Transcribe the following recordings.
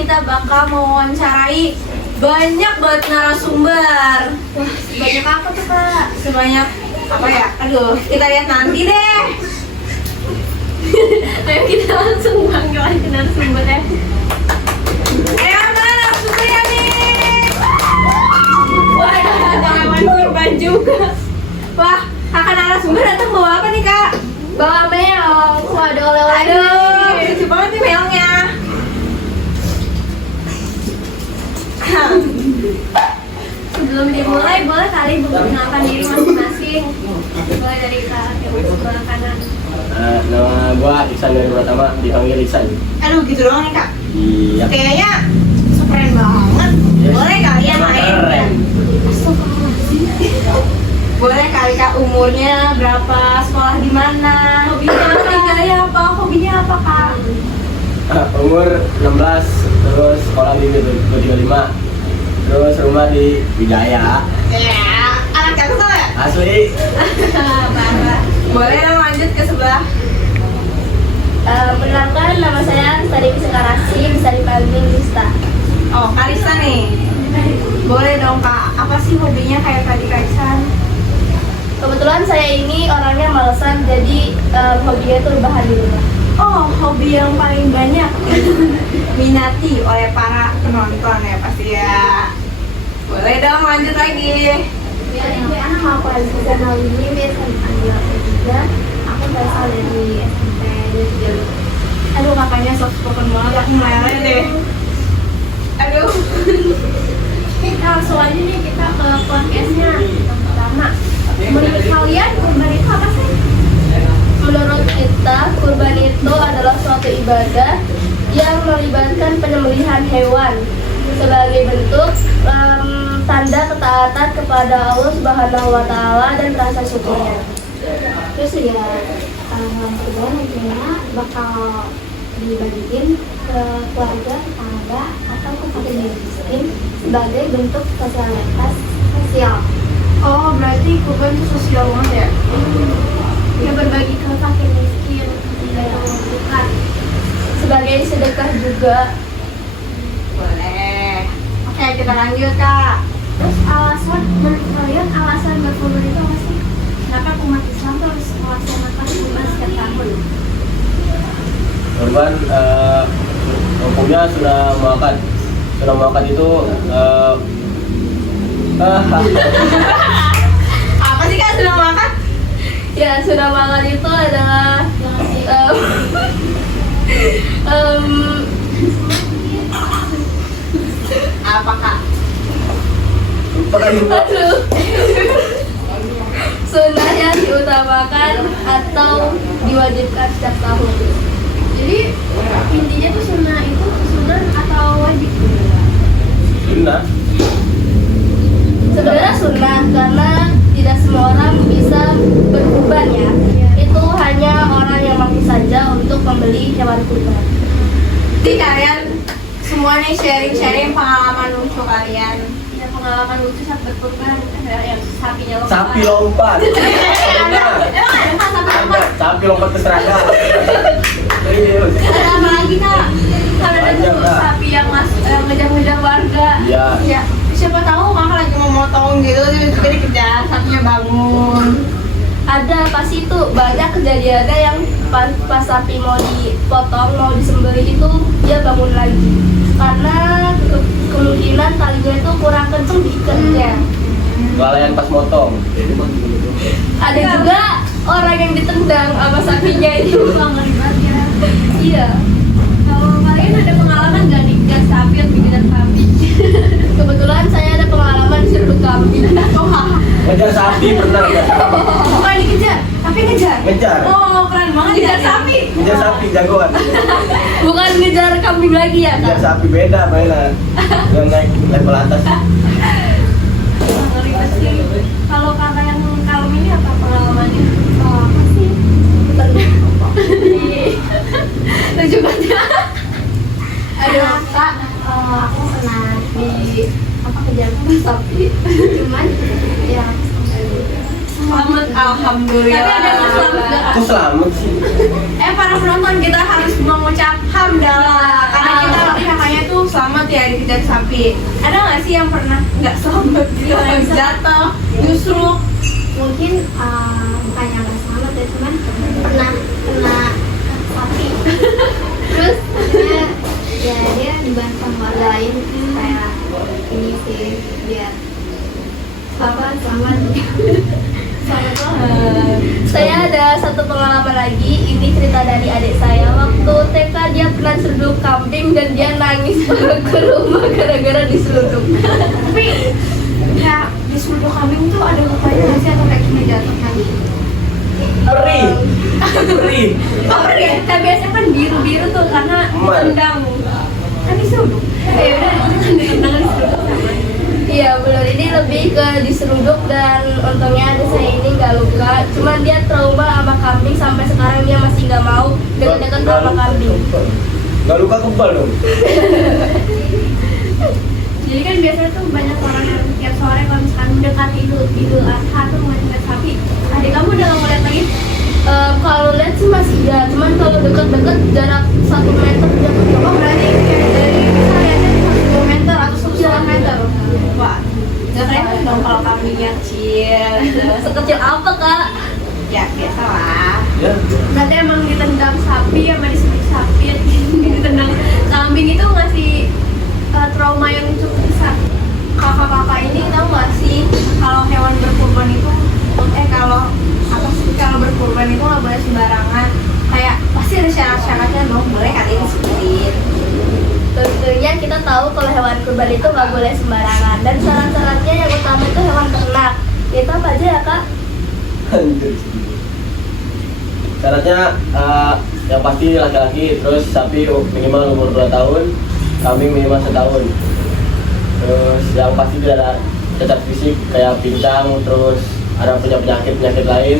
kita bakal mewawancarai banyak banget narasumber. Wah, sebanyak apa tuh Kak? Sebanyak apa ya? Aduh, kita lihat nanti deh. Ayo kita langsung panggil aja narasumbernya. Mana narasumbernya nih? Wah, ada hewan kurban juga. Wah, kakak narasumber datang bawa apa nih kak? Bawa meong. Wah, ada oleh-oleh. Aduh, lucu banget nih meongnya. Sebelum dimulai, boleh kali memperkenalkan diri masing-masing. Mulai dari Kak yang sebelah kanan. Nama gua Iksan dari Pratama, dipanggil Iksan. Aduh, gitu doang nih kak? Iya. Kayaknya keren banget. Boleh kalian main? Keren. Boleh kali kak umurnya berapa, sekolah di mana? Hobinya apa? Gaya apa? Hobinya apa kak? Umur 16, terus sekolah di 235, terus rumah di Wijaya. Ya, anak Jaksel ya? Asli. Parah. Boleh dong lanjut ke sebelah. Perkenalkan, nama saya Sari Sekarasi, bisa dipanggil Rista. Oh, Karisa nih. Boleh dong kak, apa sih hobinya kayak tadi Kaisan? Kebetulan saya ini orangnya malesan, jadi hobinya itu rebahan di rumah. Oh, hobi yang paling banyak minati oleh para penonton ya pasti ya. Boleh dong lanjut lagi. Anak aku Aziza Nawini, biasa dipanggil Aziza. Aku berasal dari SMP Dua. Aduh kakaknya soft spoken banget, aku meleleh deh. Aduh. Langsung aja nih kita ke podcastnya yang pertama. Menurut kalian kurban itu apa sih? Menurut kita, kurban itu adalah suatu ibadah yang melibatkan penyembelihan hewan sebagai bentuk tanda ketaatan kepada Allah Subhanahu wa Ta'ala dan rasa syukurnya. Terus ya hewan kurban nantinya bakal dibagiin ke keluarga, tetangga atau ke fakir miskin sebagai bentuk sosialitas sosial. Oh, berarti kurban itu sosial banget ya? Ya berbagi ke fakir miskin yang membutuhkan. Sebagai sedekah juga. Boleh. Oke, kita lanjut kak. Terus alasan menurut kalian alasan berkurban itu apa sih? Kenapa umat Islam tuh harus melaksanakan kurban setiap tahun? Korban hukumnya sudah muakat. Sudah muakat itu Apa sih kak sudah makan? Ya, sudah makan itu adalah Apa kak? aduh. Sunnah yang diutamakan atau diwajibkan setiap tahun. Jadi intinya tuh sunnah itu sunnah atau wajib? Sunnah. Sebenarnya sunnah karena tidak semua orang bisa berkurban ya. Itu hanya orang yang mampu saja untuk membeli hewan kurban. Jadi kalian semua nih sharing-sharing pengalaman lucu kalian. Ya, pengalaman lucu saat berkurban yang sapinya lompat. Sapi lompat. Emang ada kak sapi Ada lompat? sapi lompat ke seragam. Serius. Ada apa lagi kak? Kan ada Banyak, tuh Kak. sapi yang ngejar-ngejar warga. Iya. Ya, siapa tahu kakak lagi mau motong gitu, tiba-tiba dikejar, sapinya bangun. Ada pasti itu banyak kejadiannya yang pas sapi mau dipotong, mau disembelih itu dia bangun lagi karena kemungkinan talinya itu kurang kenceng diikatnya. Kelalaian pas motong. Ada juga orang yang ditendang sama sapinya itu. Ngeri banget ya. Iya. Kalau kalian ada pengalaman nggak dikejar sapi atau dikejar sapi? Kebetulan saya ada pengalaman disuruh kambing. Ngejar sapi pernah nggak? Bukan dikejar, tapi ngejar. Ngejar. Oh, keren banget Ngejar ya. sapi. Ngejar sapi jagoan. Bukan ngejar kambing lagi ya, Ngejar Kak? sapi beda mainan. Yang naik level atas. Ngeri banget sih. Kalau kakak yang kalem ini apa pengalamannya? Apa sih? Lucu banget. Aduh kak, aku pernah di apa kejar sama sapi, cuman ya Selamat, alhamdulillah. Tapi ada yang selamat gak? Kok selamat sih? Para penonton kita harus mengucap hamdalah karena kita kakaknya tuh selamat ya dikejar sapi. Ada nggak sih yang pernah nggak selamat gitu, yang jatuh, justru Mungkin bukannya nggak selamat ya, cuman pernah kena sapi. Terus akhirnya ya dia dibantu sama warga lain kayak ini sih biar selamat. Selamat banget. Saya ada satu pengalaman lagi. Ini cerita dari adik saya. Waktu TK dia pernah seruduk kambing dan dia nangis pulang ke rumah gara-gara diseruduk. tapi ya di seluruh kambing tuh ada lukanya nggak sih atau kayak cuma jatuh lagi? Perih. Perih. Oh iya, kan biasanya kan biru-biru tuh karena ditendang. Kan diseruduk. Ya udah, kan ditendang kan diseruduk sama. Iya benar, ini lebih ke diseruduk dan untungnya ada saya ini nggak luka. Cuman dia trauma sama kambing sampai sekarang dia masih nggak mau dekat-dekat sama kambing. Gak luka kebal dong. Jadi kan biasanya tuh banyak orang yang tiap sore kalau misalkan mendekati Idul Adha tuh ngeliat sapi. Adik kamu udah nggak mau lihat lagi? Kalau lihat sih masih ya, cuman kalau deket-deket jarak 1 meter dia Oh berarti kayak dari bisa lihatnya 1 meter atau 1,5 meter. Wah, nggak keren dong kalau kambingnya kecil. sekecil apa kak? Ya biasa lah. Ya. Berarti emang ditendang sapi sama diseruduk sapi, ditendang kambing itu ngasih trauma yang cukup besar. Kakak-kakak ini tahu nggak sih kalau hewan berkurban itu kalau berkurban itu nggak boleh sembarangan. Kayak pasti ada syarat-syaratnya dong. Boleh kali disebutin. Tentunya kita tahu kalau hewan kurban itu nggak boleh sembarangan dan syarat-syaratnya yang utama itu hewan ternak. Itu apa aja ya kak? Anjir. Syaratnya yang pasti laki-laki, terus sapi minimal umur 2 tahun, kambing minimal 1 tahun. Terus yang pasti tidak ada cacat fisik kayak pincang, terus ada punya penyakit lain.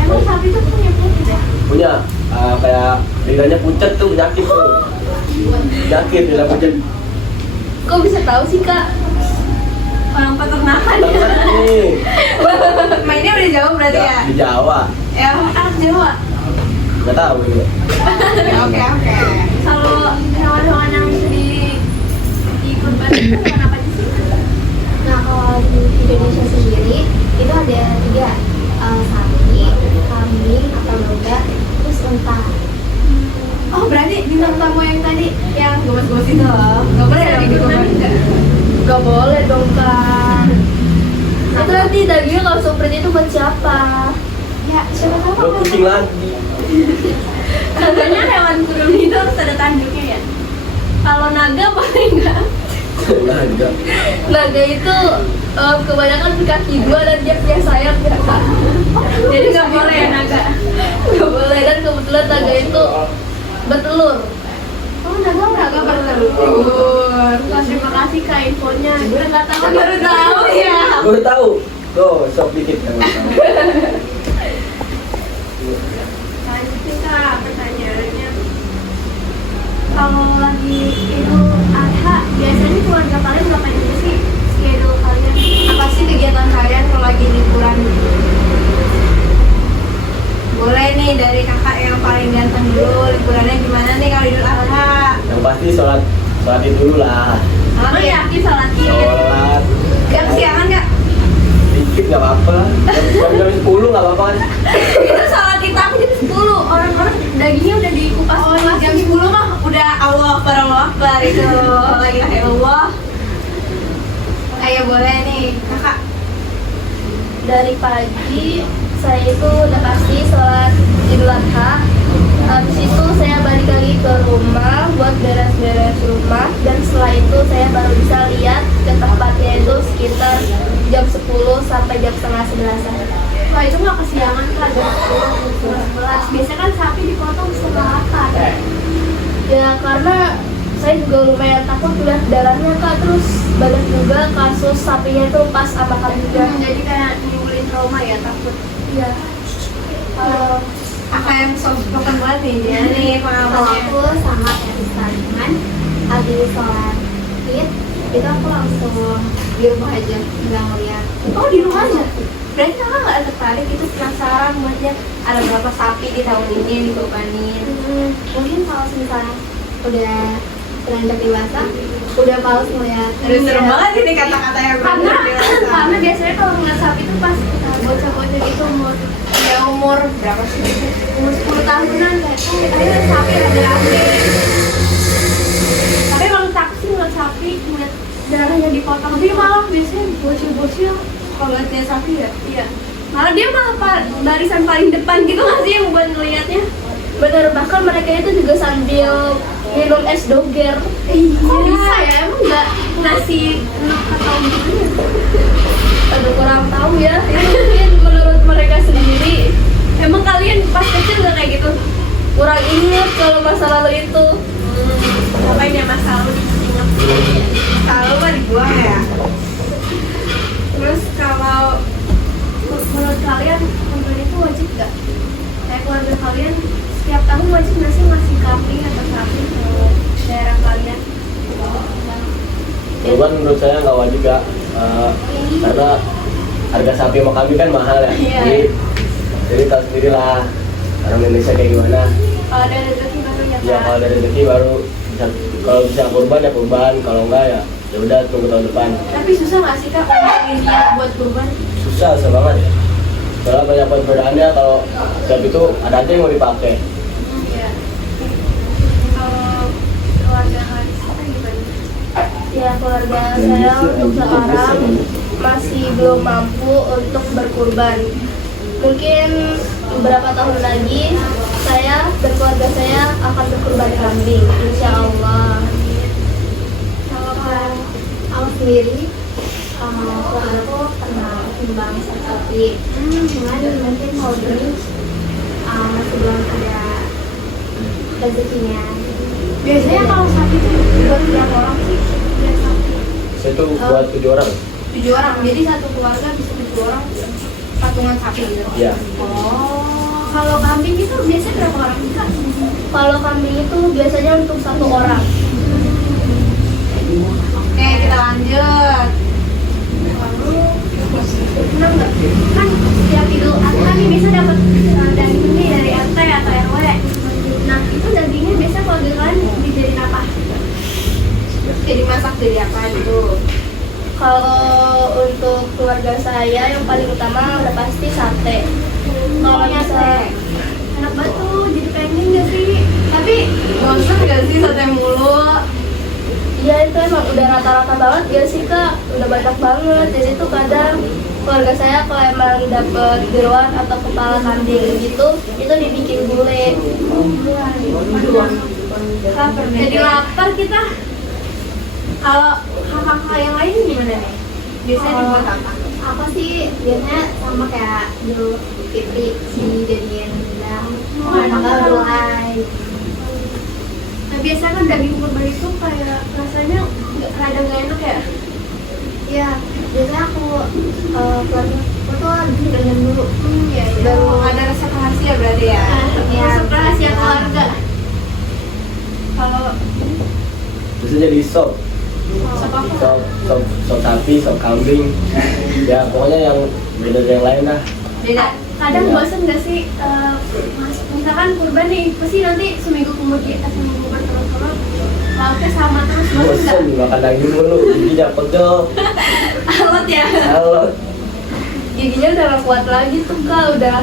Emang sapi itu punya penyakit ya? Punya kayak lidahnya pucat tuh penyakit tuh. Penyakit lidah pucat. Kok bisa tahu sih kak? Orang peternakan ya. Nih, Mainnya udah jauh berarti ya? di Jawa. Ya anak Jawa. Nggak tahu juga. Ya oke. Kalau hewan-hewan yang bisa dikurban itu hewan apa aja sih? Nah, kalau di Indonesia sendiri itu ada 3, sapi, kambing atau domba, terus unta. Oh berarti bintang tamu yang tadi yang gemes-gemes itu loh. Gak boleh ada dikurban enggak? Gak boleh dong kak. Itu nanti dagingnya kalau seperti itu buat siapa? Ya siapa tahu Lo kan. kucing lagi. Katanya hewan kurban itu harus ada tanduknya ya? Kalau naga boleh nggak? Naga. Naga itu kebanyakan berkaki 2 dan dia punya sayap ya kak. Jadi nggak boleh ya naga? Gak boleh, dan kebetulan naga itu bertelur. Oh naga bertelur. Terima kasih kak infonya. Gue nggak tahu. Baru tahu ya. Baru tahu. Tuh, sok dikit kan. Lanjutin kak pertanyaannya. Kalau lagi Idul Adha, biasanya keluarga kalian ngapain aja sih? Schedule kalian? Apa sih kegiatan kalian kalau lagi liburan? Boleh nih dari kakak yang paling ganteng dulu, liburannya gimana nih kalau Idul Adha? Yang pasti sholat itu dulu lah. Malam Emang ya? yakin sholat id? Sholat Gak kesiangan gak? dikit nggak apa-apa. Jam 10 nggak apa-apa kan? Itu sholat kita aku jam 10. Orang-orang dagingnya udah dikupas. Oh iya, jam 10 mah udah Allah Akbar itu. La ilaha illallah. Ayo boleh nih kakak. Dari pagi saya itu udah pasti sholat Idul Adha. Habis itu saya balik lagi ke rumah buat beres-beres rumah, dan setelah itu saya baru bisa lihat ke tempatnya itu sekitar jam 10 sampai jam setengah 11-an. Wah itu nggak kesiangan kak, jam 10, jam 11. Biasanya kan sapi dipotong setengah 8. Ya karena saya juga lumayan takut lihat darahnya kak, terus banyak juga kasus sapinya itu pas sama kambingnya. Jadi kayak menimbulin trauma ya, takut. Iya. Kakak yang soft-spoken banget nih dia nih Kalau pengalamannya. aku sama kayak Rizka, cuman habis sholat id itu aku langsung di rumah aja nggak ngeliat. Oh di rumah aja? Berarti kakak nggak tertarik itu penasaran buatnya ada berapa sapi di tahun ini dikorbanin? Mungkin kalau misalnya udah beranjak dewasa udah males ngeliat. Aduh serem banget ini kata-kata yang Karena biasanya kalau ngeliat sapi itu pas bocah-bocah gitu umur berapa sih? umur 10 tahunan kayak ayo sapi rame-rame. Tapi emang taksi ngeliat sapi ngeliat darahnya dipotong, tapi malah biasanya bocil-bocil Kalau lihat dia sapi ya? iya. Malah dia malah barisan paling depan gitu nggak sih yang buat ngeliatnya. Bener, bahkan mereka itu juga sambil minum es doger. Kok bisa ya? Emang nggak ngasih enak atau gimana? Aduh kurang tahu ya. Itu mungkin menurut mereka sendiri. Emang kalian pas kecil nggak kayak gitu? Kurang inget kalau masa lalu itu. Ngapain ya masa lalu diingat? Kalau mah dibuang ya. Terus kalau Menurut kalian kurban itu wajib nggak? Kayak keluarga kalian setiap tahun wajib nggak sih ngasih kambing atau sapi ke daerah kalian? Kurban menurut saya nggak wajib ya, karena harga sapi sama kambing kan mahal ya. Iya. Jadi tahu sendirilah orang Indonesia kayak gimana. Kalau ada rezeki baru ya Ya kan? kalau ada rezeki baru bisa, kalau bisa kurban ya kurban, kalau enggak ya udah tunggu tahun depan. tapi susah nggak sih kak ngumpulin niat buat kurban? Susah banget ya. Soalnya banyak perbedaannya, kalau sapi itu ada aja yang mau dipakai. Iya. Kalau keluarga Kalista gimana? Ya keluarga saya untuk sekarang masih belum mampu untuk berkurban. Mungkin beberapa tahun lagi saya dan keluarga saya akan berkurban kambing, insya Allah. Kalau aku sendiri keluarga aku pernah timbang sapi, cuman mungkin kalau ini masih belum ada rezekinya. Biasanya kalau sapi itu buat berapa orang sih? Biar sapi. Saya tuh buat 7 orang. 7 orang, jadi satu keluarga bisa 7 orang patungan sapi gitu? Iya. Oh, kalau kambing itu biasanya berapa orang sih Kak? Kalau kambing itu biasanya untuk 1 orang. Oke kita lanjut. Lalu pernah nggak? Kan setiap Idul Adha nih bisa dapat daging nih dari RT atau RW. Nah itu dagingnya biasa kalau di kalian dijadiin apa? Jadi masak jadi apa gitu? Kalau untuk keluarga saya yang paling utama udah pasti sate. Kalau bisa enak banget tuh, jadi pengen gak sih? Tapi bosan gak sih sate mulu? Ya itu emang udah rata-rata banget gak sih Kak? Udah banyak banget. Jadi tuh kadang keluarga saya kalau emang dapet jeroan atau kepala kambing gitu, itu dibikin gulai. Jadi lapar kita. Kalau kakak yang lain gimana nih? Biasanya dibuat apa? Apa sih biasanya sama kayak Idul Fitri dijadiin rendang, tanggal gulai. Nah biasanya kan daging kurban itu kayak rasanya rada nggak enak ya? Ya, biasanya aku keluarga aku tuh dengan dulu. Ya, baru ada resep rahasia berarti ya? Ya, Resep rahasia keluarga. Kalau Bisa jadi sop. sop apa? Sop sapi, sop kambing. Ya pokoknya yang beda dari yang lain lah. Beda. Kadang Iya. bosen gak sih, misalkan kurban nih, pasti nanti seminggu kemudian berturut-turut lauknya sama terus, bosen gak? Bosan makan daging mulu, giginya pegel. Alat ya? Halo. Giginya udah gak kuat lagi tuh Kak, udah.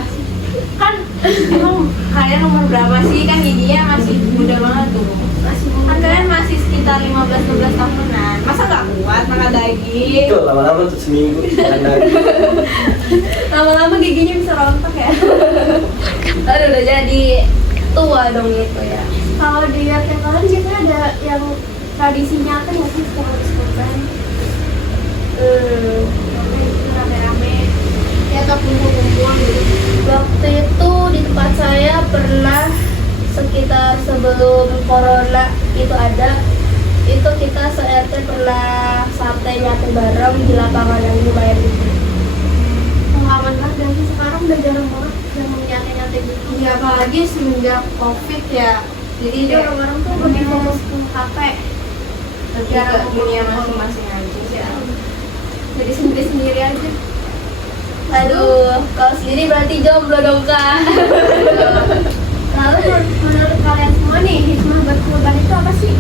Kan emang kalian umur berapa sih? Kan giginya masih muda banget tuh. Masih Kan kalian masih sekitar 15-16 tahunan. Masa nggak kuat makan daging? Itu lama-lama tuh seminggu makan daging. lama-lama giginya bisa rontok ya. Aduh udah jadi tua dong itu ya. Kalau di RT kalian biasanya ada yang tradisinya kan nggak sih setiap habis kurban? Rame-rame Ya atau kumpul-kumpul gitu. waktu itu di tempat saya pernah sekitar sebelum corona itu ada, itu kita se-RT pernah nyate bareng di lapangan yang lumayan gede. Pengalaman banget dan sih sekarang udah jarang banget yang nyate gitu. Ya apalagi semenjak COVID ya. Jadi Jadi orang-orang tuh lebih fokus ke kafe. Tapi ke dunia masing-masing aja. Ya. Jadi sendiri-sendiri aja. Aduh, kalau sendiri berarti jomblo dong kak. Lalu menurut kalian semua nih, hikmah berkurban itu apa sih?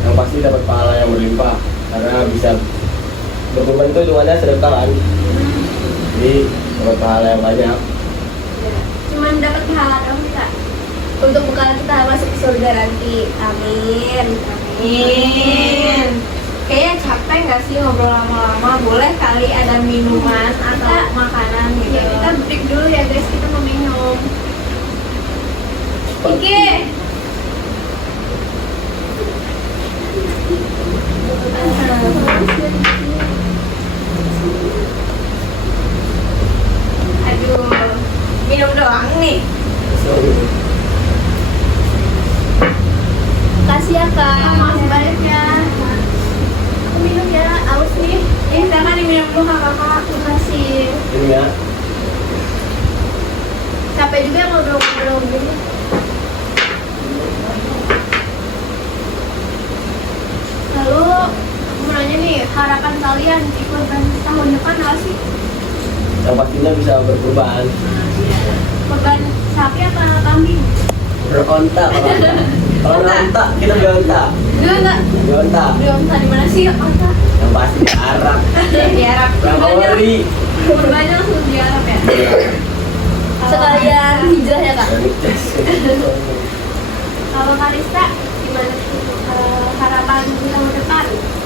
Yang pasti dapat pahala yang berlimpah karena bisa berkurban itu hitungannya sedekah kan. Jadi dapat pahala yang banyak. Cuman dapat pahala dong kak. Untuk bekal kita masuk ke surga nanti. Amin. Amin. Kayaknya capek nggak sih ngobrol lama-lama? Boleh kali ada minuman atau makanan gitu. Ya kita break dulu ya guys, kita mau minum. Oke. Aduh, minum doang nih. Kasih ya kak. Makasih banyak ya. Aku minum ya, aus nih. Silakan diminum dulu kakak. Makasih. Ini ya. Capek juga ngobrol-ngobrol gini. Lalu mau nanya nih, harapan kalian ikut tahun depan apa sih? Yang pastinya bisa berkurban. Korban sapi apa kambing? Berontak kalau onta kita berontak. Dionta. Berontak. Dionta di mana sih? Onta. Yang pasti di Arab. Di Arab. Berapa hari? Kurbannya langsung di Arab ya. Sekalian hijrah ya kak. Kalau Kalista, gimana sih harapan di tahun depan?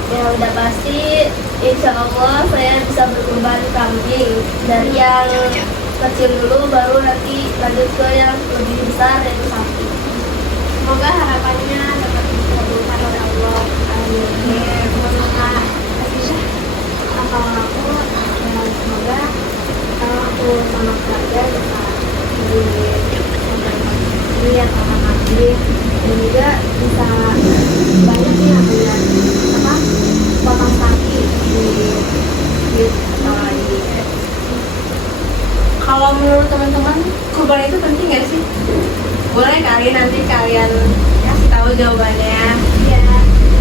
Ya udah pasti, insya Allah saya bisa berkurban kambing dari yang kecil dulu, baru nanti lanjut ke yang lebih besar yaitu sapi. Semoga harapannya dapat dikabulkan oleh Allah. Amin. Semoga kasih kalau aku semoga kalau aku sama keluarga bisa lihat orang kambing dan juga bisa banyak nih ambil apa potong sapi di atau di Kalau menurut teman-teman, kurban itu penting nggak sih? Boleh kali nanti kalian kasih tahu jawabannya. ya.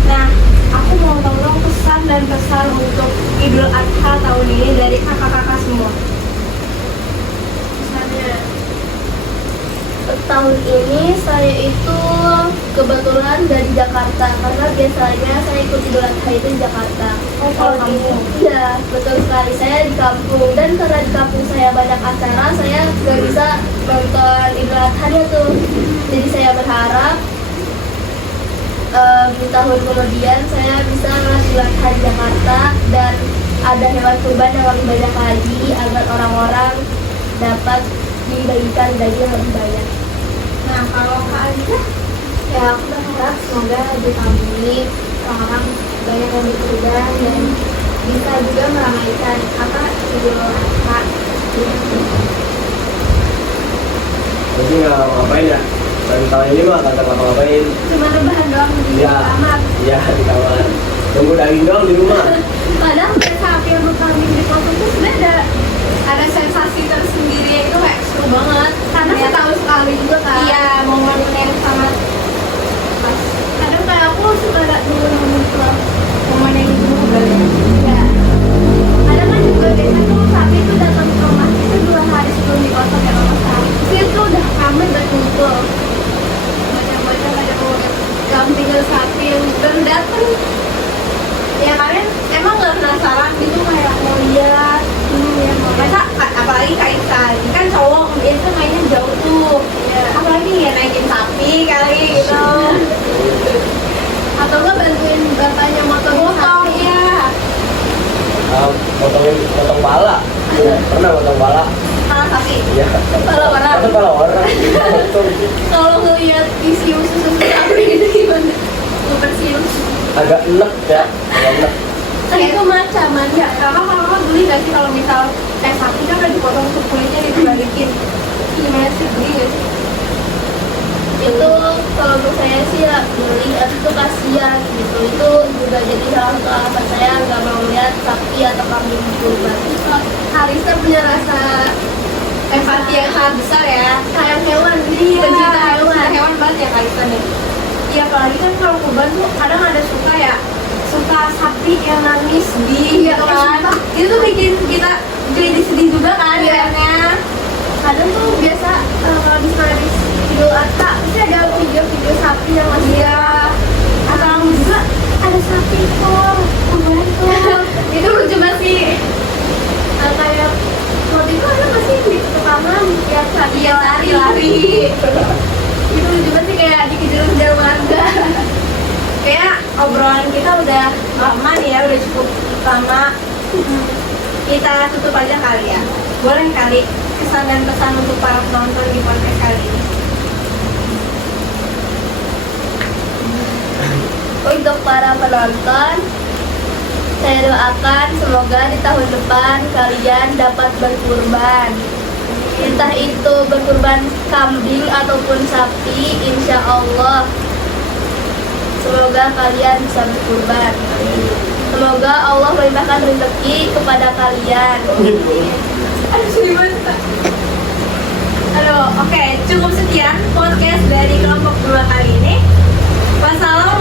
Nah, aku mau tahu dong pesan dan pesan untuk Idul Adha tahun ini dari kakak-kakak semua. Misalnya Tahun ini saya itu kebetulan dari Jakarta karena biasanya saya ikut Idul Adha itu di Jakarta. Oh, kalau kamu? Iya, betul sekali. Saya di kampung dan karena di kampung saya banyak acara, saya nggak bisa nonton Idul Adha-nya tuh. Jadi saya berharap di tahun kemudian saya bisa ngeliat Idul Adha di Jakarta dan ada hewan kurban yang lebih banyak lagi agar orang-orang dapat dibagikan daging yang lebih banyak. Nah, kalau Kak Alisa, Ya aku berharap semoga di tahun ini orang-orang banyak yang berkurban dan bisa juga meramaikan apa Idul Adha. Jadi nggak ngapain ya? Dan tahun ini mah kagak ngapa-ngapain. cuma rebahan doang di Iya. kamar. Iya di kamar. Tunggu daging doang di rumah. Padahal kayak sapi sama kambing dipotong tuh sebenarnya ada sensasi tersendiri itu kayak seru banget. karena Lihat- setahun sekali juga kan. Iya, momen yang sangat pas. Kadang kayak aku suka ada momen-momen itu. Momen yang itu kembali. Ya. Kadang kan juga biasanya tuh sapi itu datang ke rumah itu 2 hari sebelum dipotong ya kalau sapi. Itu udah ramai udah kumpul. Banyak-banyak ada mau kambing dan sapi yang baru datang. Ya kalian emang nggak penasaran gitu kayak mau lihat Ya, mau masa apalagi Kak Iksan kan cowok biasa mainnya jauh tuh Iya. apalagi ya naikin sapi kali gitu atau enggak bantuin bapaknya motor potong ya Potong pala. Iya, pernah potong pala. salah sapi Iya. Pala orang. Potong pala orang. Potong. kalau ngeliat isium susu sapi gitu gimana? Ngebersihin. Agak enek ya. Agak enek. kan itu macam ya kakak beli nggak sih kalau misal kayak sapi kan udah dipotong tuh kulitnya dibalikin gimana sih beli nggak sih Itu kalau menurut saya sih ya beli itu kasihan gitu. Itu juga jadi salah satu alasan saya nggak mau lihat sapi atau kambing kurban. Kalista punya rasa empati yang sangat besar ya sayang hewan iya pencinta hewan hewan. hewan banget ya Kak Iksan ya iya apalagi kan kalau kurban tuh kadang ada suka ya suka sapi yang nangis di Iya, gitu kan. sumpah. Itu tuh bikin kita jadi sedih juga kan Iya. liatnya. Kadang tuh biasa kalau di Paris Idul Adha pasti ada video-video sapi yang masih Iya. Atau juga ada sapi kok kurban kok. itu lucu banget sih. Kayak waktu itu ada nggak sih di pertama lihat sapi Iya, lari-lari. itu lucu banget sih, kayak dikejar-kejar warga. Kayak obrolan kita udah lama nih ya, udah cukup lama. Kita tutup aja kali ya. Boleh kali kesan dan pesan untuk para penonton di podcast kali ini. Untuk para penonton, saya doakan semoga di tahun depan kalian dapat berkurban. Entah itu berkurban kambing ataupun sapi, insya Allah semoga kalian bisa berkurban. Semoga Allah melimpahkan rezeki kepada kalian. Aduh, sedih banget. Aduh, oke, cukup sekian podcast dari kelompok 2 kali ini. Wassalamualaikum